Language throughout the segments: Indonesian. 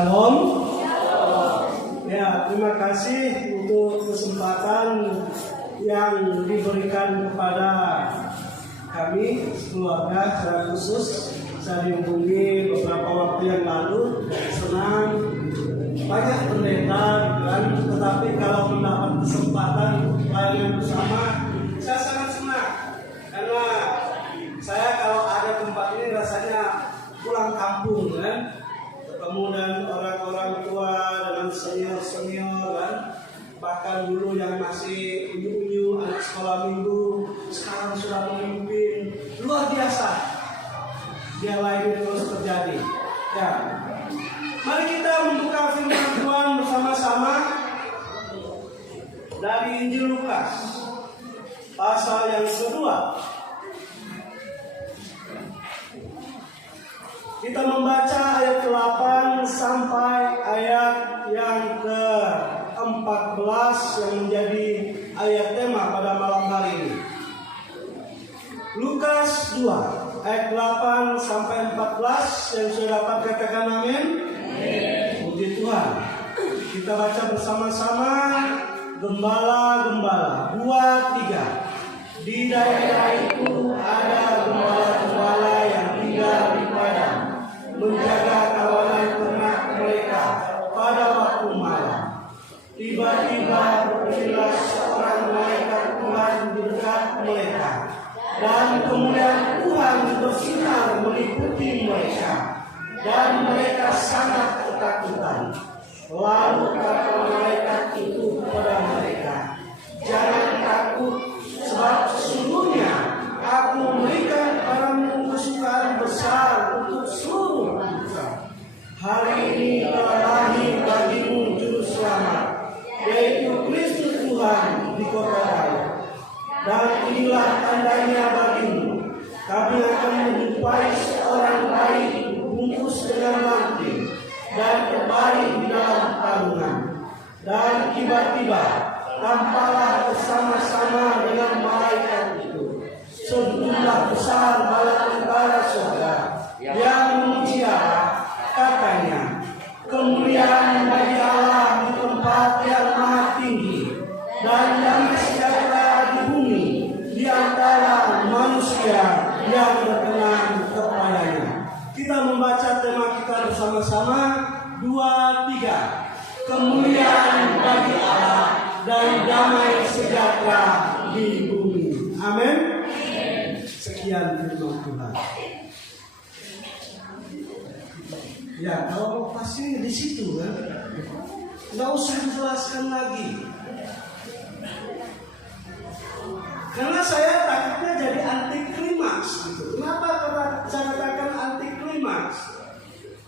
Shalom. Ya, terima kasih untuk kesempatan yang diberikan kepada kami keluarga secara khusus. Saya dihubungi beberapa waktu yang lalu, senang banyak pendeta kan, tetapi kalau mendapat kesempatan pelayanan bersama, saya sangat senang karena saya kalau ada tempat ini rasanya pulang kampung kan, ketemu dengan orang-orang tua, dengan senior-senior kan, bahkan dulu yang masih unyu-unyu anak sekolah minggu sekarang sudah memimpin, luar biasa. Biarlah ini terus terjadi. Ya, mari kita membuka firman Tuhan bersama-sama dari Injil Lukas pasal yang kedua. Kita membaca ayat 8 sampai ayat yang ke-14 yang menjadi ayat tema pada malam hari ini. Lukas 2 ayat 8 sampai 14 yang sudah dapat katakan amin. Puji Tuhan. Kita baca bersama-sama. Gembala-gembala 2, 3. Di daerah itu ada gembala-gembala yang tinggal di padang, menjaga kawanan ternak mereka pada waktu malam. Tiba-tiba berdirilah seorang malaikat Tuhan di dekat mereka, dan kemudian Tuhan bersinar meliputi mereka, dan mereka sangat ketakutan. Lalu kata malaikat itu kepada mereka, "Jangan takut, sebab sesungguhnya aku memberikan kepadamu kesukaan besar untuk seluruh bangsa. Hari ini telah lahir bagimu juru selamat, yaitu Kristus Tuhan di kota Daud. Dan inilah tandanya bagimu, kami akan menjumpai seorang bayi bungkus dengan ranting dan terbaring di dalam karungan. Dan tiba-tiba tampaklah bersama-sama dengan malaikat itu sejumlah besar bala tentara surga yang memuji Allah, katanya, kemuliaan bagi Allah di tempat yang maha tinggi, dan damai sejahtera di bumi di antara manusia yang berkenan kepadanya." Kita membaca tema kita bersama-sama 2, 3. Kemuliaan bagi Allah dan damai sejahtera di bumi. Amin. Sekian firman Tuhan. Ya, kalau pasti di situ kan, nggak usah dijelaskan lagi. Karena saya takutnya jadi anti klimaks gitu. Kenapa saya katakan anti klimaks?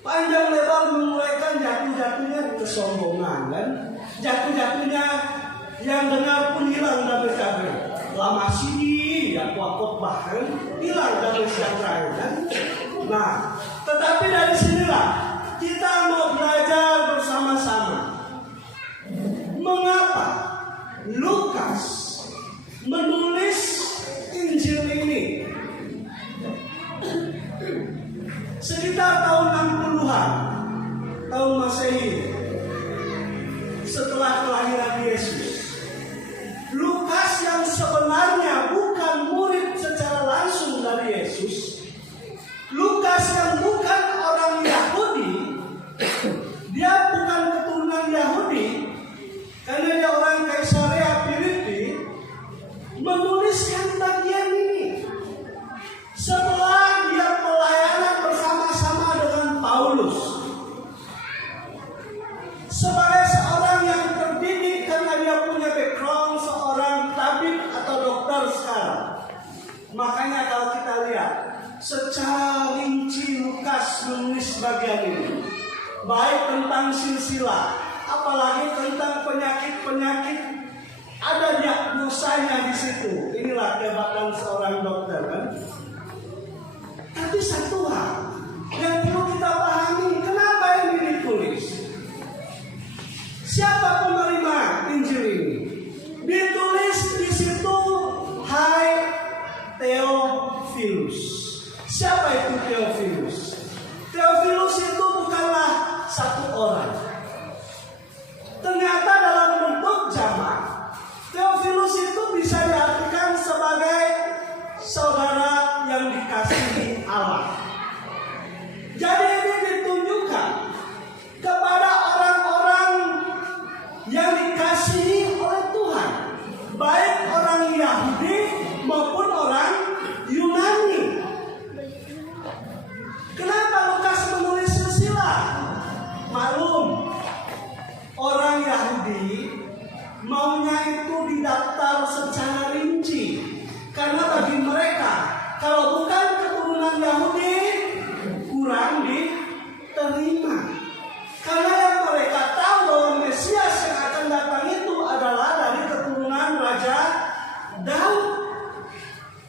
Panjang lebar menguraikan jatuh-jatuhnya kesombongan kan, jatuh-jatuhnya yang dengar pun hilang dari sejahtera. Lama sih ya khotbah kan, hilang dari sejahtera kan. Nah, tetapi dari sinilah kita mau belajar bersama-sama. Mengapa Lukas menulis Injil ini? Sekitar tahun 60-an, tahun Masehi, setelah kelahiran Yesus, Lukas yang sebenarnya bukan murid secara langsung dari Yesus, Lukas yang bukan orang Yahudi, dia bukan keturunan Yahudi, karena dia orang Kaisarea Filipi, menuliskan bagian ini setelah dia pelayanan bersama-sama dengan Paulus. Sebagai seorang yang terdidik karena dia punya background seorang tabib atau dokter sekarang. Makanya kalau kita lihat secara rinci Lukas menulis bagian ini, baik tentang silsilah, apalagi tentang penyakit-penyakit, ada diagnosanya di situ. Inilah kehebatan seorang dokter kan. Tapi satu hal yang perlu kita pahami, kenapa ini ditulis? Siapa penerima Injil ini? Ditulis di situ, "Hai Theophilus." Siapa itu Theophilus? Theophilus itu bukanlah satu orang. Ternyata dalam bentuk jamak, Theophilus itu bisa diartikan sebagai saudara yang dikasihi Allah. Jadi ini ditunjukkan kepada orang-orang yang dikasihi oleh Tuhan, baik orang Yahudi maupun orang Yunani. Kenapa Lukas menulis silsilah? Maklum, orang Yahudi maunya itu didaftar secara rinci, karena bagi mereka kalau bukan keturunan Yahudi kurang diterima. Karena yang mereka tahu bahwa Mesias yang akan datang itu adalah dari keturunan Raja Daud.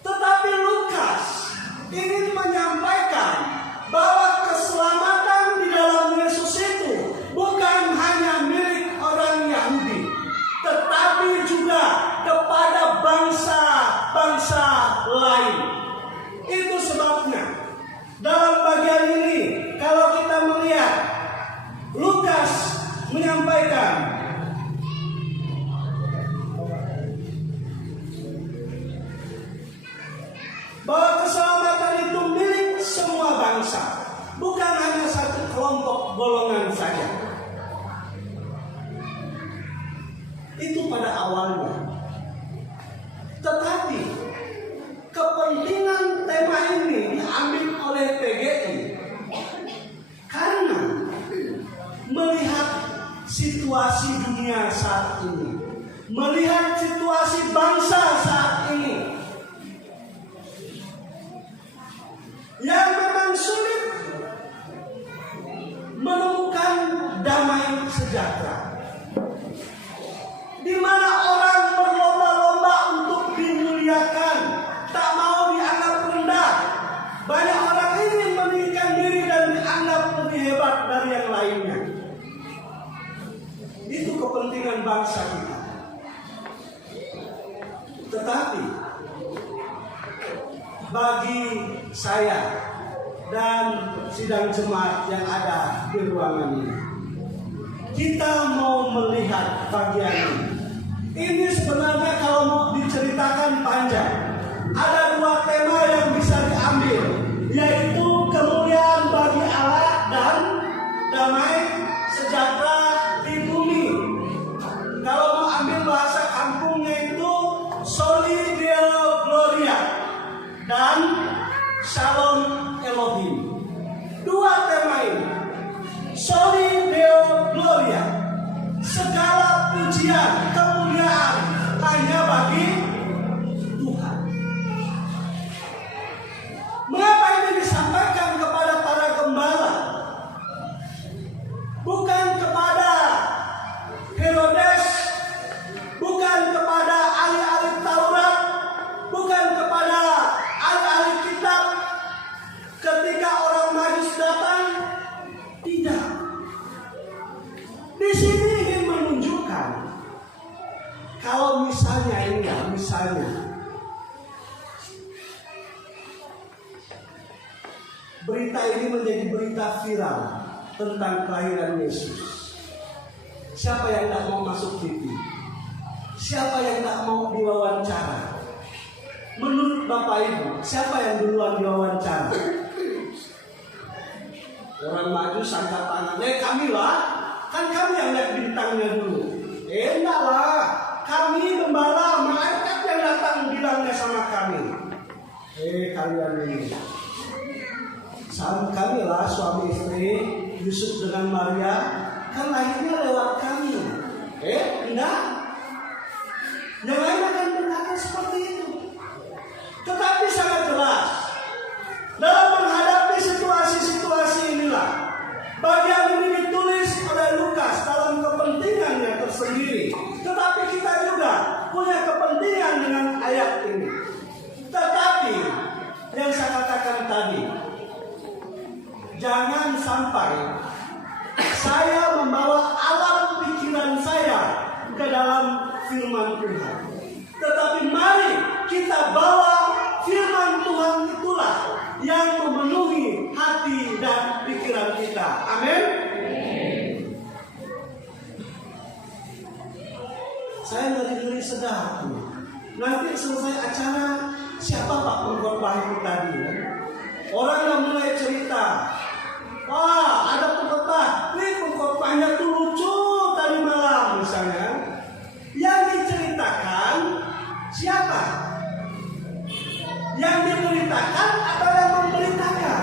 Tetapi Lukas ingin menyampaikan bahwa keselamatan di dalam Yesus itu bukan hanya milik orang Yahudi, tetapi juga kepada bangsa-bangsa lain. Itu sebabnya dalam bagian ini kalau kita melihat Lukas menyampaikan bahwa keselamatan itu milik semua bangsa, bukan hanya satu kelompok golongan saja. Itu pada awalnya. Tetapi kepentingan tema ini diambil oleh PGI karena melihat situasi dunia saat ini, melihat situasi bangsa saat ini yang memang sulit menemukan damai sejahtera, di mana orang berlomba-lomba untuk dimuliakan, tak mau dianggap rendah. Banyak orang ingin meninggikan diri dan dianggap lebih hebat dari yang lainnya. Itu kepentingan bangsa kita. Tetapi bagi saya dan sidang jemaat yang ada di ruangan ini, kita mau melihat bagian ini. Ini sebenarnya kalau mau diceritakan panjang. Ada dua tema yang bisa diambil, yaitu kemuliaan bagi Allah dan damai sejahtera di bumi. Kalau mau ambil bahasa kampungnya itu Soli Deo Gloria dan Shalom Elohim. Dua tema ini, Soli Deo Gloria, segala pujian, kemuliaan hanya bagi Tuhan. Mengapa ini disampaikan kepada para gembala? Bukan kepada Herodes, bukan kepada ahli-ahli Taurat, bukan kepada ahli-ahli kitab. Ketika orang Majus datang, tidak. Di sini ingin menunjukkan kalau misalnya ini ya, misalnya berita ini menjadi berita viral tentang kelahiran Yesus. Siapa yang tidak mau masuk TV? Siapa yang tidak mau diwawancara? Menurut Bapak Ibu, siapa yang duluan diwawancara? Orang maju angkat tangan, kami lah, kan kami yang lihat bintangnya dulu. Enggak lah, kami gembala, malaikat yang datang bilangnya sama kami. Kalian ini, sama kami lah suami istri, Yusuf dengan Maria, kan lahirnya lewat kami. Enggak. Yang lain akan berkata seperti itu. Tetapi sangat jelas dalam menghadapi situasi-situasi inilah bagian ini ditulis oleh Lukas dalam kepentingannya tersendiri. Tetapi kita juga punya kepentingan dengan ayat ini. Tetapi yang saya katakan tadi, jangan sampai saya membawa alam pikiran saya ke dalam firman Tuhan. Tetapi mari kita bawa firman Tuhan itulah yang memenuhi hati dan pikiran kita. Amin. saudaraku, nanti selesai acara, siapa Pak pengkhotbah itu tadi? Ya? Orang yang mulai cerita, wah ada pengkhotbah, nih pengkhotbahnya tuh lucu tadi malam misalnya. Yang diceritakan siapa? Yang diberitakan atau yang memberitakan?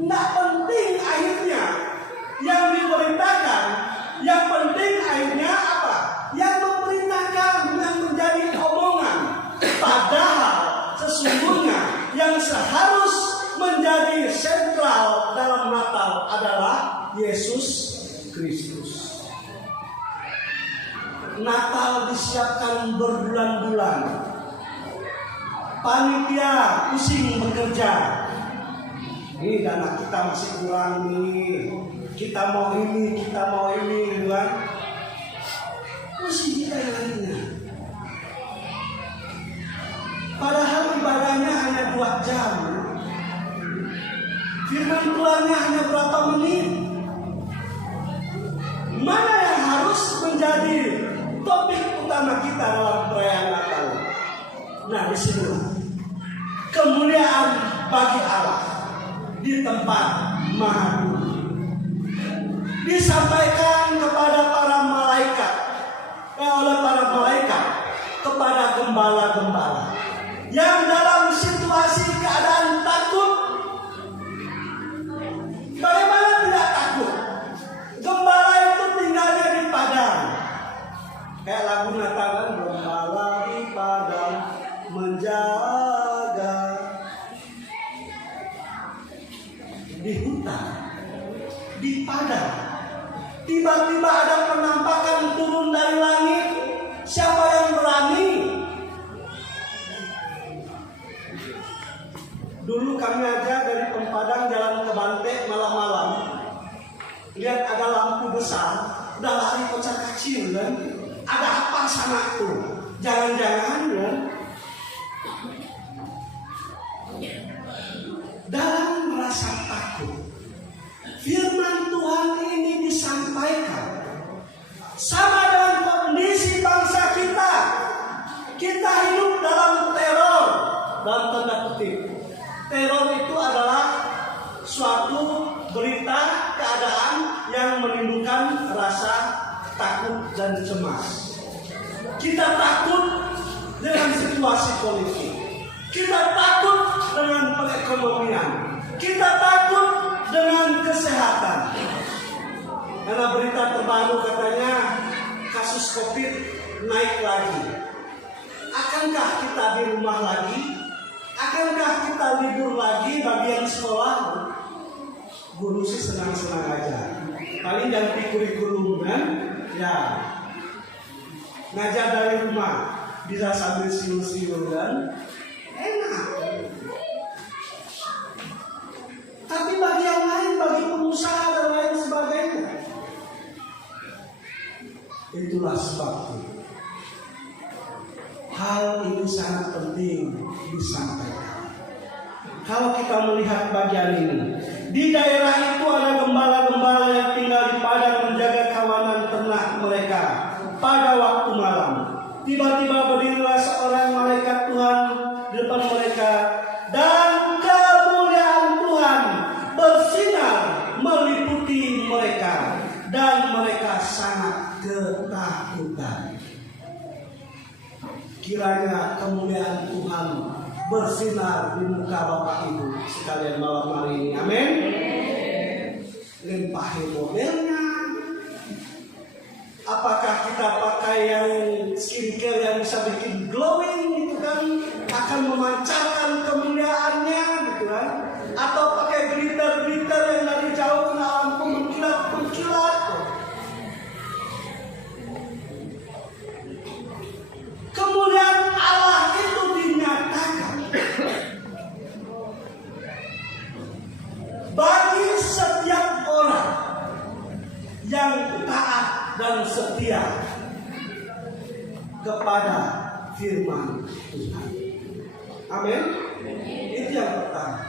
Tidak penting akhirnya yang diberitakan, yang penting akhirnya apa? Yang memberitakan, yang menjadi omongan. Padahal sesungguhnya yang seharus menjadi sentral dalam Natal adalah Yesus Kristus. Natal disiapkan berbulan-bulan. Panitia pusing bekerja. Ini dana kita masih kurang nih. Kita mau ini, kan? Pusing kita yang lainnya. Padahal ibadahnya hanya 2 jam. Firman Tuhannya hanya berapa menit. Mana yang harus menjadi topik utama kita dalam perayaan Natal? Nah, di sini kemuliaan bagi Allah di tempat maha disampaikan kepada para malaikat, oleh para malaikat kepada gembala-gembala yang dalam situasi keadaan takut. Bagaimana tidak takut? Gembala itu tinggalnya di padang. Kayak lagu Natal kan, gembala di padang menjaga di hutan, di padang. Tiba-tiba ada penampakan turun dari langit. Siapa yang berani? Dulu kami aja dari Padang jalan ke Bante malam-malam. Lihat ada lampu besar, udah lari kocar kacir kan? Ada apa sana tuh? Jangan-jangan kan? Dalam rasa takut, firman Tuhan ini disampaikan sama dengan kondisi bangsa kita. Kita hidup dalam teror, dalam tanda kutip. Teror itu adalah suatu berita keadaan yang menimbulkan rasa takut dan cemas. Kita takut dengan situasi politik. Kita takut dengan perekonomian. Kita takut dengan kesehatan. Karena berita terbaru katanya kasus COVID naik lagi. Akankah kita di rumah lagi? Akankah kita libur lagi bagian sekolah? Guru sih senang-senang aja. Paling ganti kurikulum kan? Ya. Ngajar dari rumah bisa sambil siul-siul kan? Enak. Tapi bagi yang lain, bagi pengusaha dan lain sebagainya, itulah sebabnya hal ini sangat penting disampaikan. Kalau kita melihat bagian ini, di daerah itu ada gembala-gembala yang tinggal di padang menjaga kawanan ternak mereka pada waktu malam. Tiba-tiba berdirilah seorang malaikat Tuhan di depan mereka, dan kemuliaan Tuhan bersinar meliputi mereka, dan mereka sangat ketakutan. Kiranya kemuliaan Tuhan bersinar di muka Bapak Ibu sekalian malam hari ini. Amin. Limpahi modelnya. Apakah kita pakai yang skincare yang bisa bikin glowing gitu kan, akan memancarkan kemuliaannya gitu kan, atau pakai glitter yang dari jauh kena lampu mengkilat. Kemuliaan Allah itu dinyatakan bagi setiap orang yang taat dan setia kepada firman Tuhan. Amin. Itu yang pertama.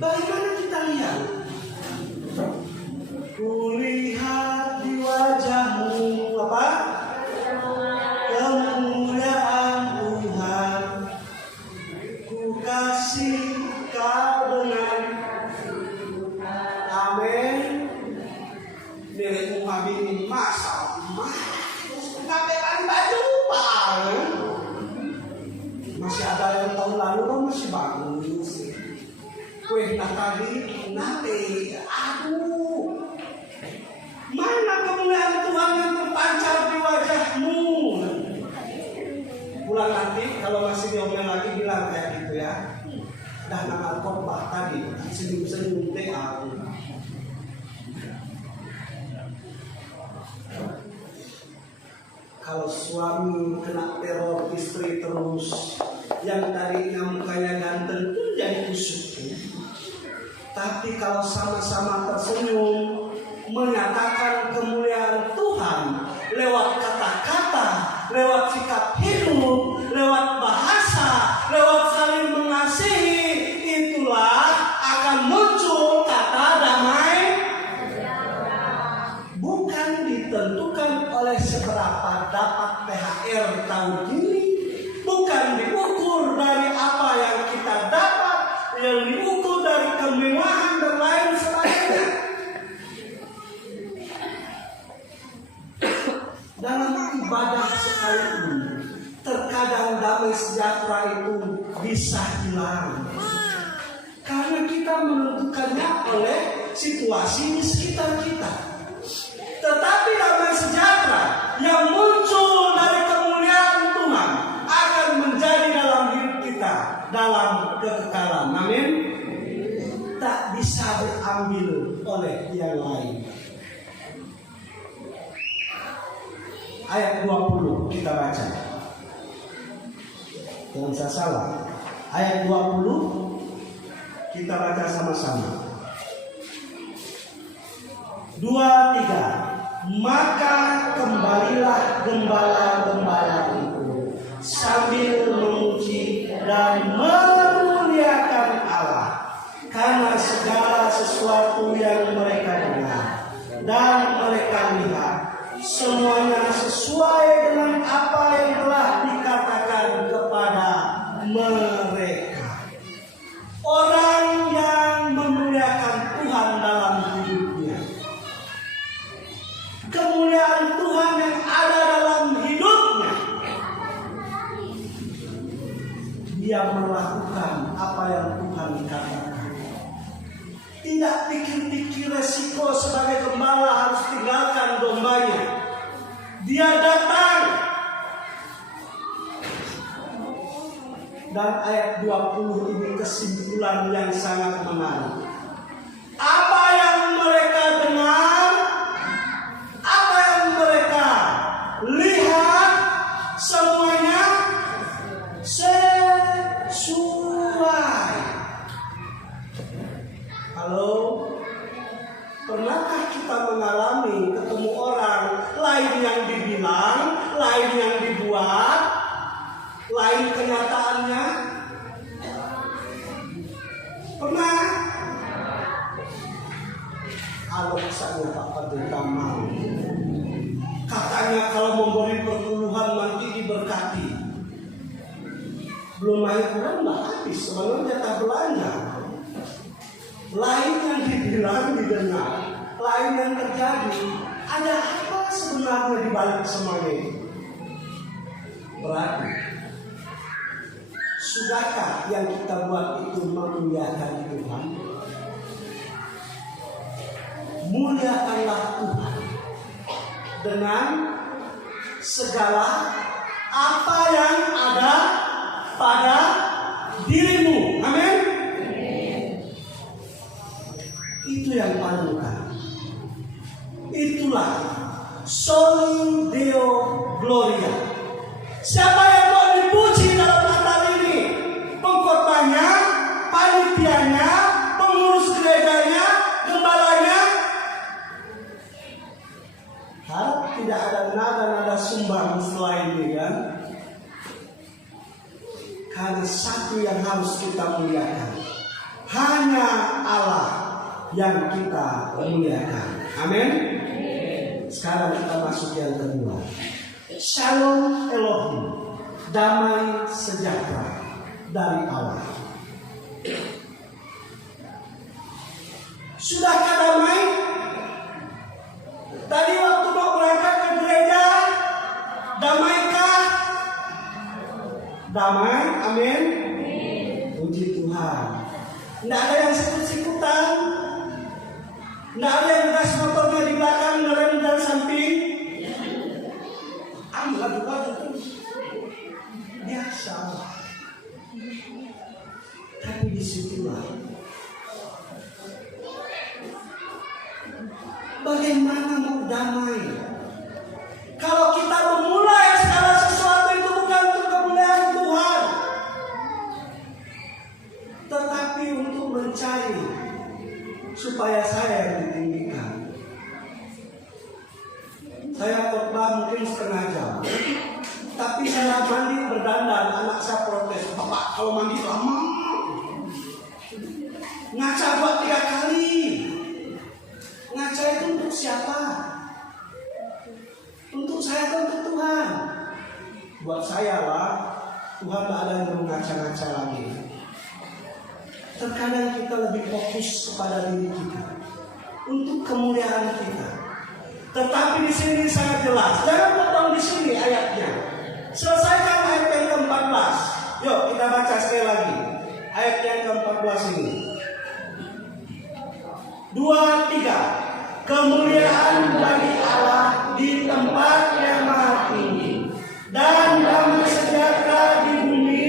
Bagaimana kita lihat? Kulihat di wajahmu tadi, nanti, aduh, mana kemuliaan Tuhan yang terpancar di wajahmu? Pulang nanti kalau masih diomel lagi bilang kayak gitu ya. Dah nama khotbah tadi senyum-senyum teh. Kalau suami kena teror istri terus, yang tadinya mukanya ganteng pun jadi kusut. Tapi kalau sama-sama tersenyum, menyatakan kemuliaan Tuhan lewat kata-kata, lewat sikap hidup, lewat bahasa, lewat saling mengasihi, itulah akan muncul kata damai. Bukan ditentukan oleh seberapa dapat THR tahun ini, bukan diukur dari apa yang kita dapat, yang diukur dari kemewahan dan lain sebagainya. Dalam ibadah sekalipun, terkadang damai sejahtera itu bisa hilang. Karena kita menentukannya oleh situasi di sekitar kita. Tetapi damai sejahtera yang muncul dari kemuliaan Tuhan akan menjadi dalam hidup kita, dalam kekekalan. Amin. Tak bisa diambil oleh yang lain. Ayat 20 kita baca. Jangan saya salah. Ayat 20 kita baca sama-sama. 2, 3. Maka kembalilah gembala-gembala itu sambil memuji dan memuliakan Allah karena segala sesuatu yang mereka dengar dan mereka lihat, semuanya sesuai dengan apa yang telah dikatakan kepada mereka. Orang yang memuliakan Tuhan dalam hidupnya, kemuliaan Tuhan yang ada dalam hidupnya, dia melakukan apa yang Tuhan katakan. Tidak pikir-pikir resiko sebagai gembala harus tinggalkan dombanya. Dia datang. Dan ayat 20 ini kesimpulan yang sangat menarik. Apa yang mereka dengar, apa yang mereka lihat, semuanya sesuai. Halo, pernahkah kita mengalami ketemu orang lain yang dibilang, lain yang dibuat, lain kenyataannya? Pernah? Alasannya Pak Pendeta mau. Katanya kalau memberi perpuluhan nanti diberkati. Belum main Quran nggak habis, sebenarnya jatah belanja. Lain yang dibilang didengar, lain yang terjadi. Ada apa sebenarnya di balik semuanya ini? Berarti, sudahkah yang kita buat itu memuliakan Tuhan? Muliakanlah Tuhan dengan segala apa yang ada pada dirimu. Amin. Itu yang paling utama. Itulah Soli Deo Gloria. Siapa yang mau dipuji dalam Natal ini? Pengkhotbahnya, panitianya, pengurus gerejanya, gembalanya. Harap tidak ada nada-nada sumbang setelah ini kan? Karena satu yang harus kita muliakan, hanya Allah yang kita muliakan. Amin. Sekarang kita masuk yang kedua. Shalom Elohim, damai sejahtera dari Allah. Sudahkah damai? Tadi waktu mau berangkat ke gereja, damaikah? Damai, amin. Puji Tuhan. Tidak ada yang sikut-sikutan, tidak ada yang gas motornya di belakang, rem dari samping. Aduh, itu biasa. Tapi disitulah bagaimana mau damai kalau kita memulai segala sesuatu itu bukan untuk kemuliaan Tuhan, tetapi untuk mencari supaya saya yang ditinggikan. Saya khotbah mungkin setengah jam, tapi saya mandi berdandan, anak saya protes, "Bapak kalau mandi lama, ngaca 2-3 kali." Ngaca itu untuk siapa? Untuk saya atau untuk Tuhan? Buat saya lah, Tuhan tak ada yang mengaca-ngaca lagi. Terkadang kita lebih fokus kepada diri kita, untuk kemuliaan kita. Tetapi di sini sangat jelas. Jangan potong di sini ayatnya. Selesaikan ayat yang ke-14. Yuk kita baca sekali lagi. Ayat yang ke-14 ini. 2, 3. Kemuliaan bagi Allah di tempat yang maha tinggi, dan damai sejahtera di bumi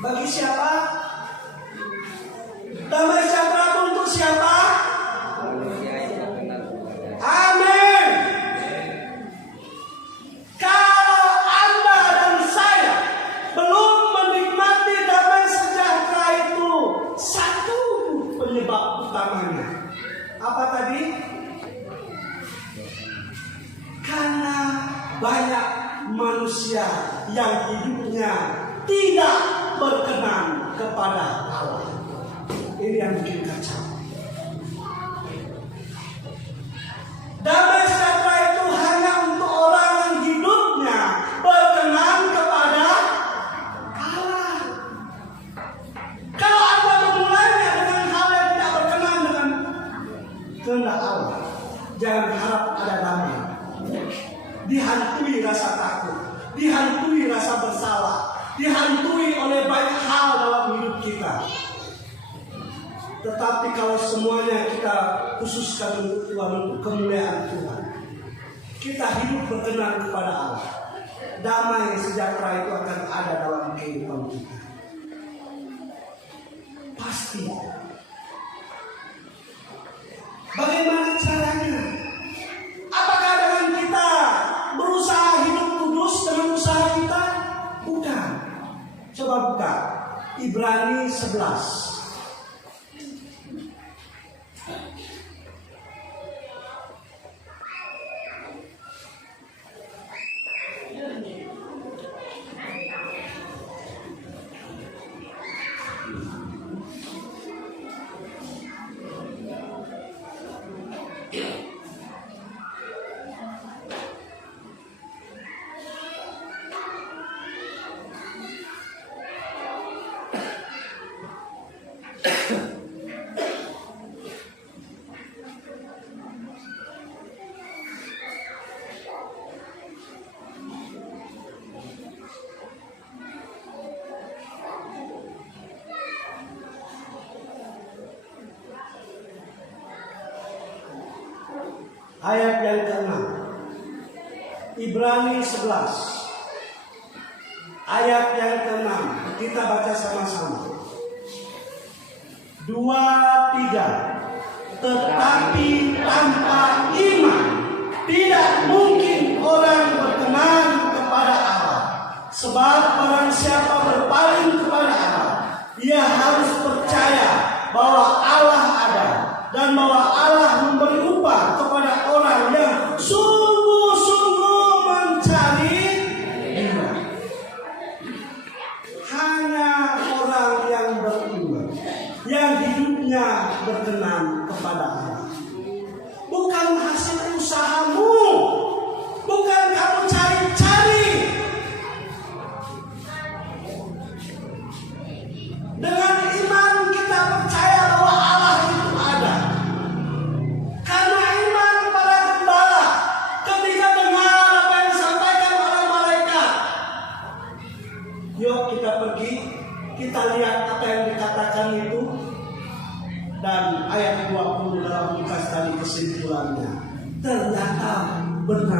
bagi siapa? Damai sejahtera untuk siapa? Amin. Kalau Anda dan saya belum menikmati damai sejahtera itu, satu penyebab utamanya apa tadi? Karena banyak manusia yang hidupnya tidak berkenan kepada Allah. Ini yang bikin kacau. Damai sejahtera itu hanya untuk orang yang hidupnya berkenan kepada Allah. Kalau Anda memulainya dengan hal yang tidak berkenan dengan kehendak Allah, jangan harap ada damai. Dihantui rasa takut, dihantui rasa bersalah, dihantui oleh banyak hal dalam hidup kita. Tetapi kalau semuanya kita khususkan untuk Tuhan, untuk kemuliaan Tuhan, kita hidup berkenan kepada Allah, damai sejahtera itu akan ada dalam kehidupan kita. Pasti. Bagaimana caranya? Apakah dengan kita berusaha hidup kudus dengan usaha kita? Bukan. Coba buka Ibrani 11. Ayat yang ke-6, Ibrani 11, ayat yang ke-6, kita baca sama-sama. 2, 3. Tetapi tanpa iman tidak mungkin orang berkenan kepada Allah. Sebab barang siapa berpaling kepada Allah, ia harus percaya bahwa Allah ada dan bahwa Allah memberi upah kepada orang yang sungguh-sungguh mencari Dia. Hanya orang yang beriman, yang hidupnya berkenan kepada Allah. Bukan hasil usahamu, bukan kamu cari-cari. Dengan iman kita percaya bahwa Allah itu ada.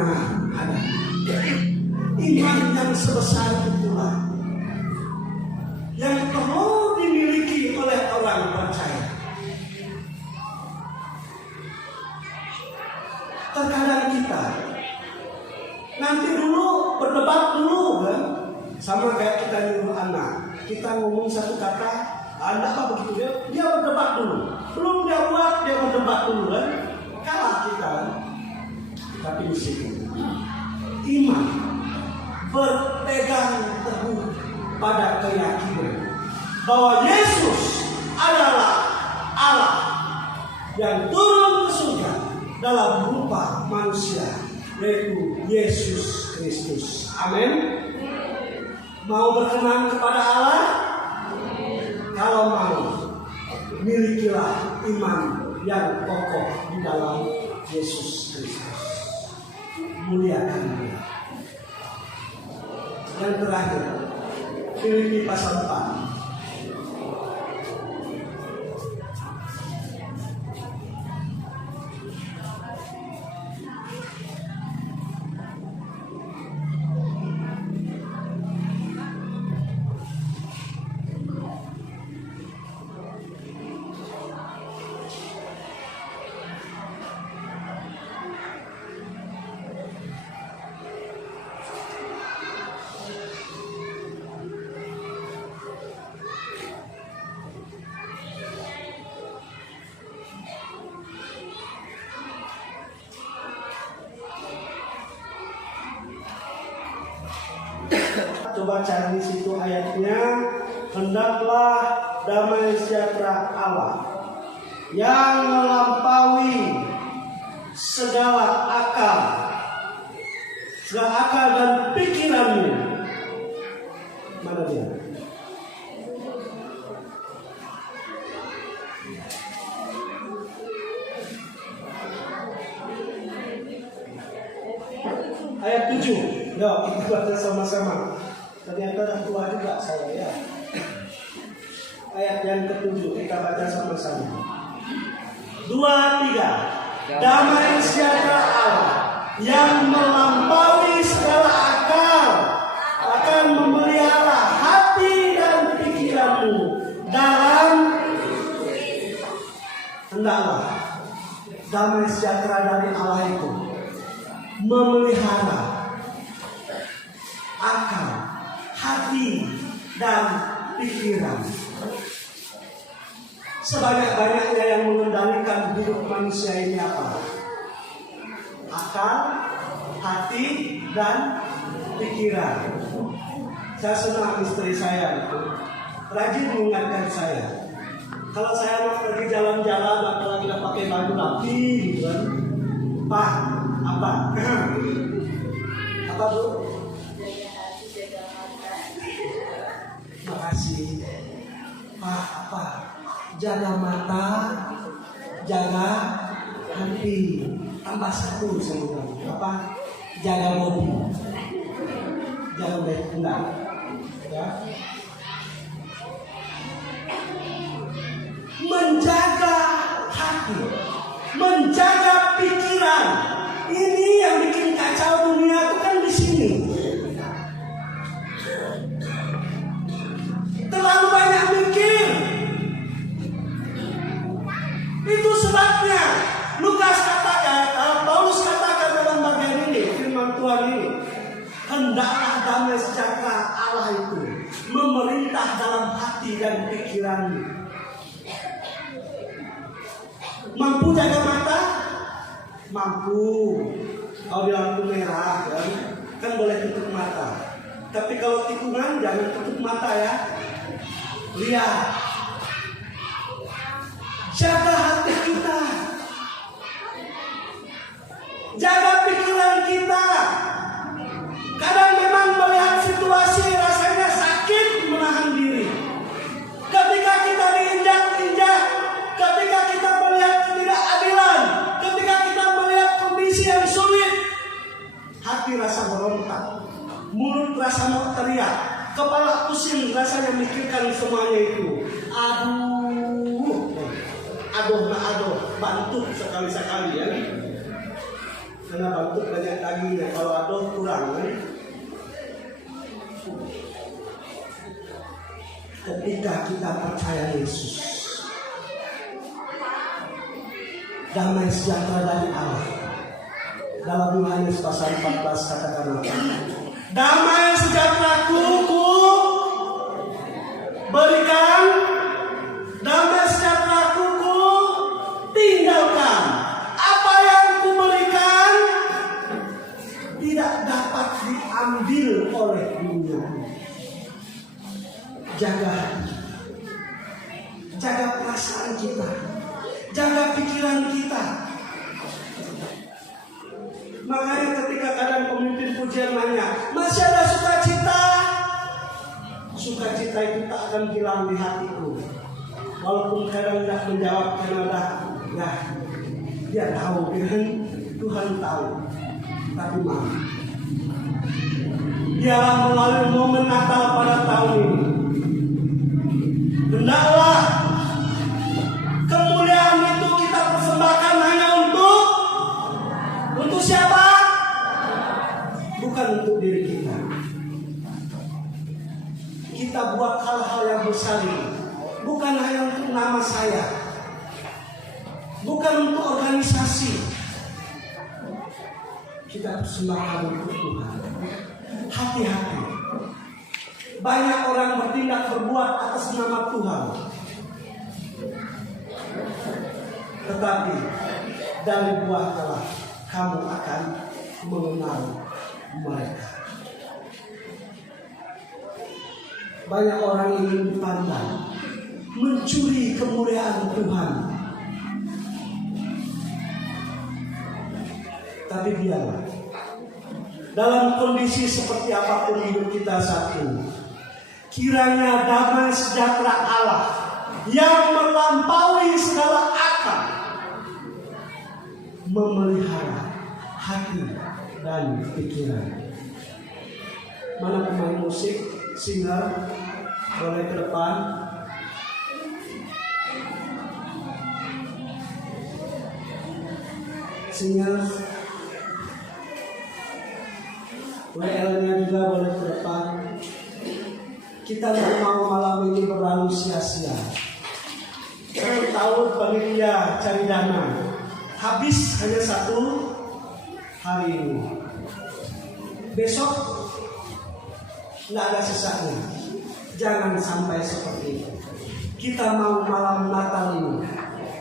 mana ada. Iman yang sebesar itulah yang perlu dimiliki oleh orang percaya. Terkadang kita nanti dulu berdebat dulu kan, sama kayak kita nyuruh anak, kita ngomong satu kata, Anda apa begitu dia berdebat dulu, belum dia buat dia berdebat dulu kan, kalah kita. Tapi di sini iman berpegang teguh pada keyakinan bahwa Yesus adalah Allah yang turun ke surga dalam rupa manusia, yaitu Yesus Kristus. Amin. Mau berkenan kepada Allah? Kalau mau, milikilah iman yang kokoh di dalam Yesus Kristus. Muliakan Dia. Yang terakhir, Filipi pasal 4. Coba cari di situ ayatnya. Hendaklah damai sejahtera Allah yang melampaui segala akal dan pikiranmu. Mana dia? Ayat 7. Yuk kita baca sama-sama. Ternyata dah tua juga saya ya. Ayat yang ke-7 kita baca sama-sama. 2, 3. Damai sejahtera Allah yang melampaui segala akal akan memelihara hati dan pikiranmu dalam hendaklah damai sejahtera dari Allah itu memelihara akal, hati, dan pikiran. Sebanyak-banyaknya yang mengendalikan hidup manusia ini apa? Akal, hati, dan pikiran. Saya senang istri saya itu rajin mengingatkan saya. Kalau saya mau pergi jalan-jalan, apalagi udah pakai baju rapi, gitu kan? Pak, apa? Apa Bu? Makasih. Pak, apa? Jaga mata, jaga hati. Tambah satu saya. Apa? Jaga mobil. Jangan baik enggak. Ya. Menjaga hati, menjaga pikiran. Ini yang bikin kacau dunia itu kan di sini. Terlalu banyak mikir. Itu sebabnya Lukas katakan, Paulus katakan dalam bagian ini, firman Tuhan ini, hendaklah damai sejahtera Allah itu memerintah dalam hati dan pikiranmu. Mampu jaga mata? Mampu. Kalau di lampu merah kan boleh tutup mata. Tapi kalau tikungan jangan tutup mata ya. Lihat. Jaga hati kita. Jaga pikiran kita. Kadang memang melihat situasi rasanya sakit menahan diri. Ketika kita diinjak-injak, ketika kita melihat ketidakadilan, ketika kita melihat kondisi yang sulit, hati rasa berontak, mulut rasa mau teriak, kepala pusing rasanya mikirkan semuanya itu. Aduh, bantu sekali-sekali ya. karena bentuk banyak dagingnya. Kalau ada kurang kan? Ketika kita percaya Yesus, damai sejahtera dari Allah. Dalam Yohanes pasal 14 katakan apa? Damai sejahtera-Ku berikan, damai sejahtera-Ku tinggalkan. Apa yang Ku berikan tidak dapat diambil oleh dunia. Jaga hati, jaga perasaan kita, jaga pikiran kita. Makanya ketika kadang pemimpin pujian nanya, masih ada sukacita? Sukacita itu tak akan hilang di hatiku. Walaupun kadang tidak menjawab karena ya, dia tahu, Tuhan tahu. Tapi maaf, biarlah melalui momen Natal pada tahun ini, hendaklah kemuliaan itu kita persembahkan hanya untuk siapa? Bukan untuk diri kita. Kita buat hal-hal yang besar ini bukan hanya untuk nama saya, bukan untuk organisasi. Kita persembahkan untuk Tuhan. Hati-hati. Banyak orang bertindak berbuat atas nama Tuhan, tetapi dari buah Allah kamu akan mengenal mereka. Banyak orang ingin dipandang mencuri kemuliaan Tuhan. Tapi biarlah dalam kondisi seperti apapun hidup kita saat ini, kiranya damai sejahtera Allah yang melampaui segala akal memelihara hati dan pikiran. Mana pemain musik, singer, boleh ke depan. Singer, WL-nya juga boleh ke depan. Kita tidak mau malam ini berlalu sia-sia. 1 tahun panitia cari dana, habis hanya 1 hari ini. Besok tidak ada sisanya. Jangan sampai seperti itu. Kita mau malam Natal ini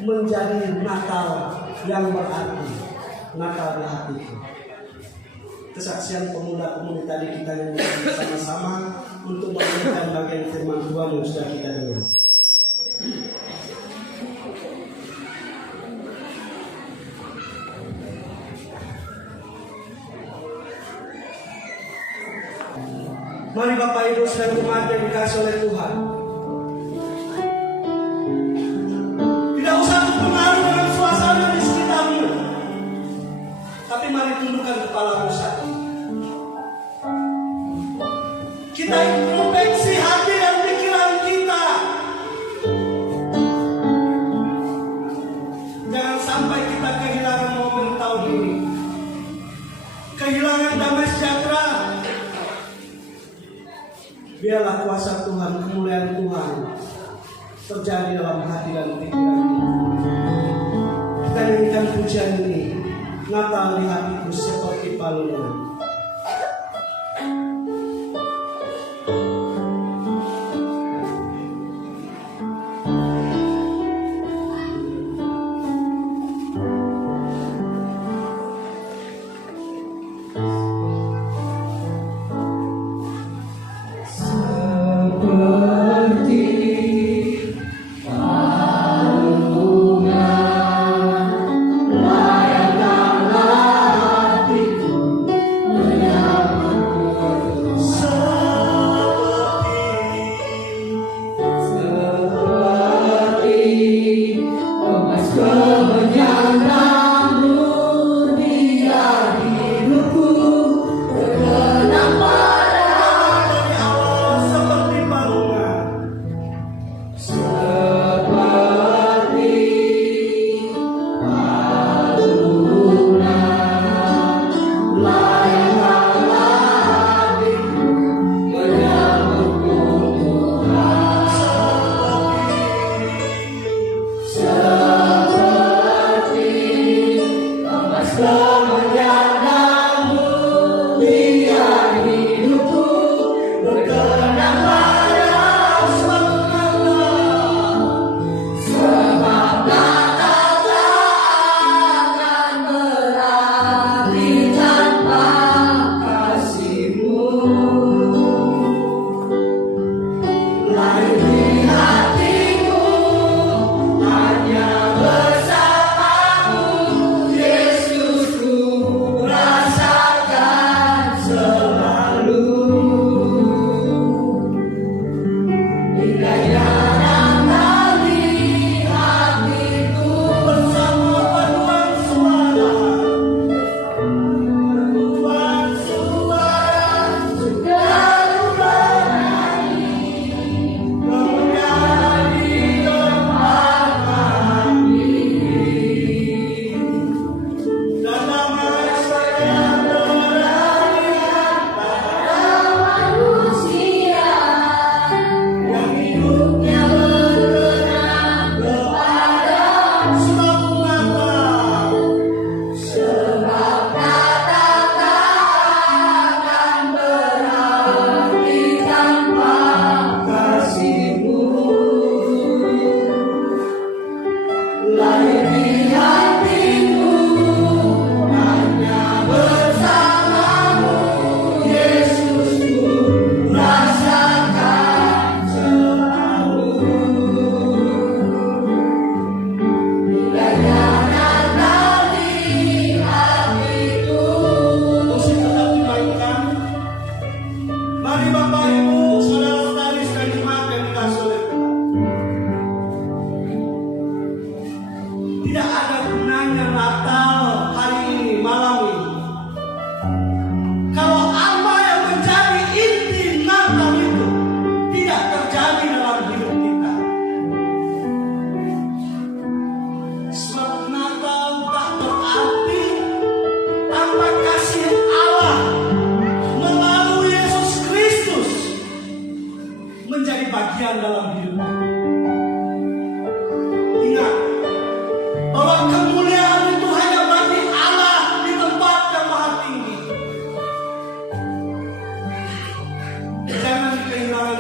menjadi Natal yang berarti, Natal di hatiku. Kesaksian pemuda-pemudi tadi kita nyanyikan bersama-sama untuk memberikan bagian firman Tuhan yang sudah kita dengar. Mari Bapak Ibu saudara jemaat yang dikasihi oleh Tuhan, tidak usah terpengaruh dengan suasana di sekitarmu, tapi mari tundukkan kepala saat ini. Kita introspeksi hati dan pikiran kita. Jangan sampai kita kehilangan momen tahun ini, kehilangan damai sejahtera. Biarlah kuasa Tuhan, kemuliaan Tuhan terjadi dalam hati dan pikiran kita. Kita nyanyikan pujian ini, Natal di hatiku seperti palungan.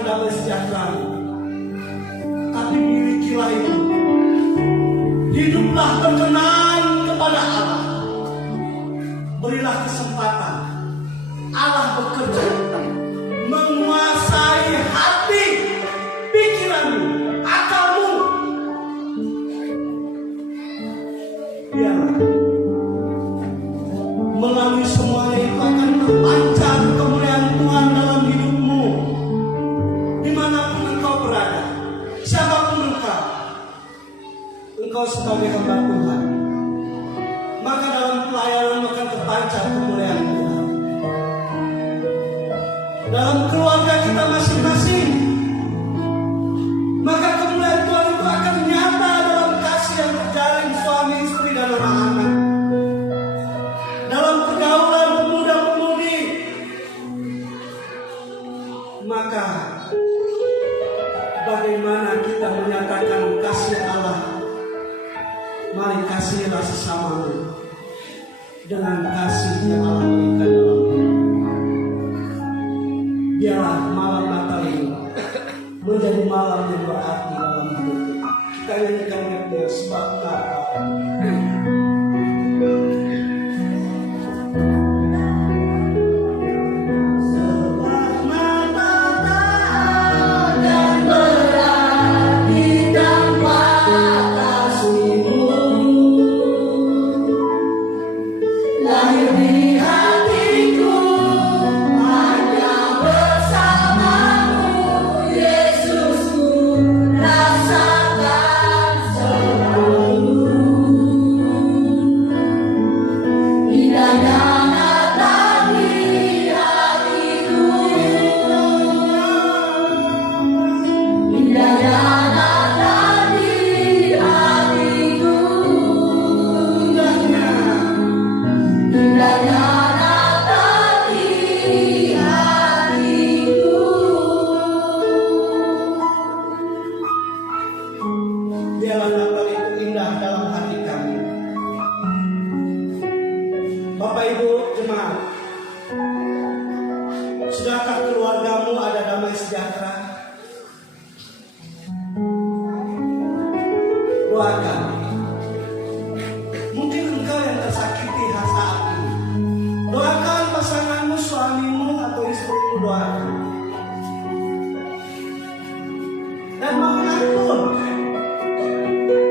damai sejahtera, tapi milikilah itu. Hiduplah berkenan kepada Allah. Berilah kesempatan Allah bekerja, menguasai hati, pikiranmu, akalmu. Biarlah melalui semuanya itu akan terpancar kemuliaan Tuhan dalam hidupmu, dimanapun engkau berada, siapapun engkau sebagai hamba Tuhan, maka dalam pelayanan akan terpancar kemuliaan Tuhan. Dalam keluarga kita masing-masing, maka kemuliaan Tuhan itu akan nyata dalam kasih yang terjalin suami, istri, dan anak-anak. Dalam pergaulan pemuda-pemudi, maka bagaimana kita menyatakan kasih Allah? Mari kasihilah sesamamu dengan kasih yang Allah berikan dalam hidup. Biarlah malam Natal ini menjadi malam yang berarti dalam hidup kita. Kita nyanyikan dia sebab Natal. Bapak Ibu jemaat, sudahkah keluargamu ada damai sejahtera? Doakan. Mungkin engkau yang tersakiti saat ini. Doakan pasanganmu, suamimu atau istrimu, doakan. Dan mohon ampun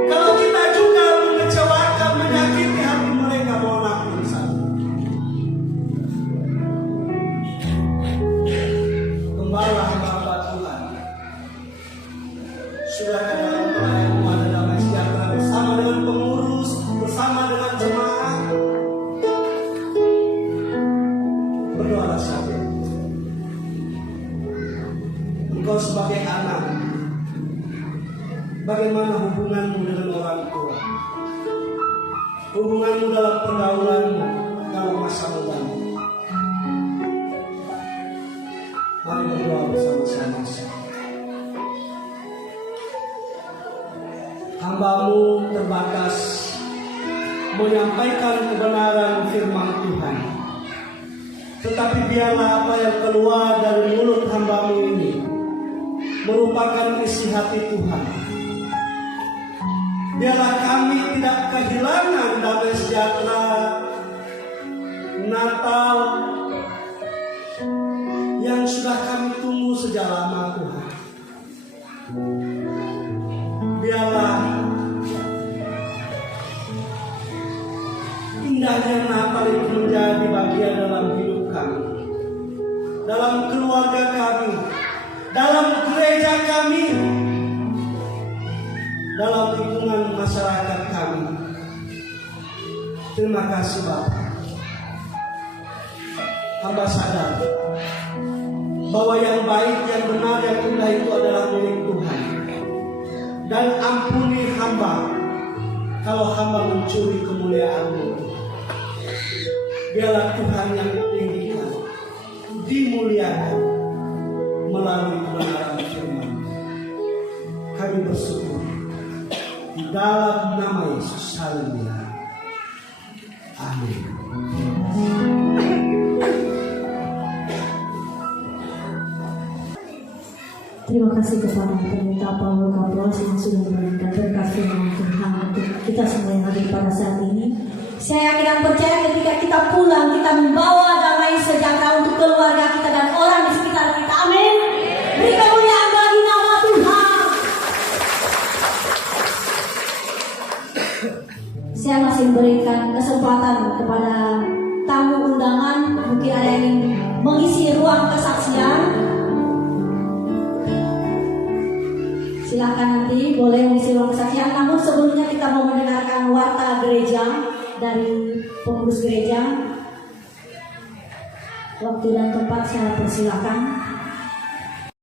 kalau kita juga mengecewakan, menyakiti hati mereka, mohon ampun. Kembalilah hamba Tuhan. Sudah dalam pelayanmu ada damai sejahtera bersama dengan pengurus, bersama dengan jemaat. Berdoalah saja. Engkau sebagai anak, bagaimana hubunganmu dengan orang tua? Hubunganmu dalam pergaulanmu dalam masa mudamu. Mari berdoa bersama-sama. Hamba-Mu terbatas menyampaikan kebenaran firman Tuhan. Tetapi biarlah apa yang keluar dari mulut hamba-Mu ini merupakan isi hati Tuhan. Biarlah kami tidak kehilangan damai sejahtera Natal yang sudah kami tunggu sejak lama, Tuhan. Biarlah indahnya Natal itu menjadi bagian dalam hidup kami, dalam keluarga kami, dalam gereja kami, dalam lingkungan masyarakat kami. Terima kasih Bapak. Hamba sadar bahwa yang baik, yang benar, yang indah itu adalah milik Tuhan. Dan ampuni hamba kalau hamba mencuri kemuliaan-Mu. Biarlah Tuhan yang ditinggikan, dimuliakan melalui kebenaran firman. Kami bersyukur di dalam nama Yesus. Haleluya. Amin. Terima kasih kepada Pendeta Paul Kapolres yang sudah memberikan berkat firman Tuhan untuk kita semua yang hadir pada saat ini. Saya yakin dan percaya ketika kita pulang, kita membawa damai sejahtera untuk keluarga kita dan orang di sekitar kita. Amin. Beri kemuliaan bagi nama Tuhan. Saya masih memberikan kesempatan kepada tamu undangan. Mungkin ada yang mengisi ruang kesaksian. Silakan nanti boleh mengisi ruang kesaksian. Namun sebelumnya kita mau mendengarkan warta gereja dari pengurus gereja. Waktu dan tempat saya persilakan.